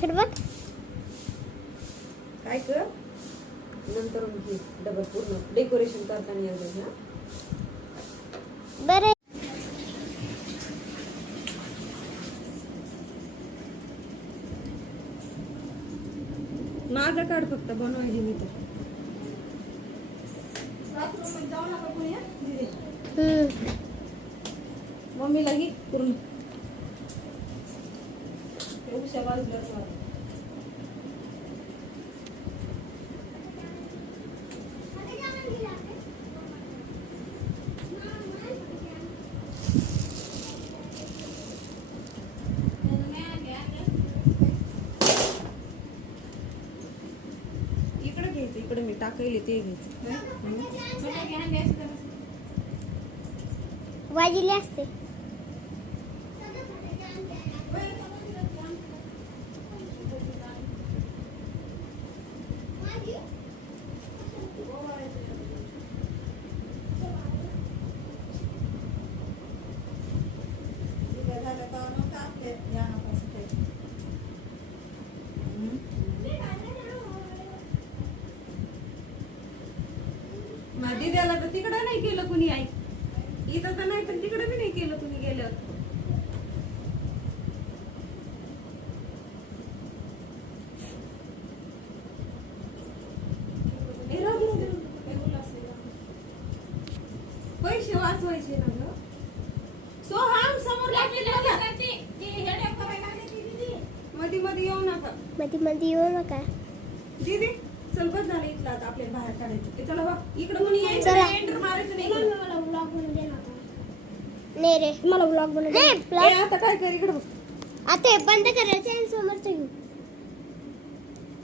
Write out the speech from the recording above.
इकडे बघ. काय कर नंतर डबल पूर्ण डेकोरेशन करताना येईल ना. बरं माझा काढ फक्त बनवायची मी तर. मम्मीला घे करून उशा बाजूला. इकडे घ्यायचं, इकडे मी टाकले ते घ्यायचं. वाजिले असते. दीद्याला तर तिकडे नाही केलं कुणी आई. इथं तर नाही पण तिकडे बी नाही केलं कुणी गेल्यावर. पैसे वाचवायचे ना ग. सोहम समोर मध्ये मध्ये येऊ नका. मध्ये येऊ नका. दीदी चल बस झालं इथलं आता आपल्याला बाहेर काढायचं. चला बा इकडं कोणी यायचं चला. एंटर मारायचं नाही. मला ब्लॉग बनवून दे ना. नाही रे मला ब्लॉग बनवून दे. आता काय कर इकडं बघ. आता हे बंद करायचं आणि समोरचं घेऊ.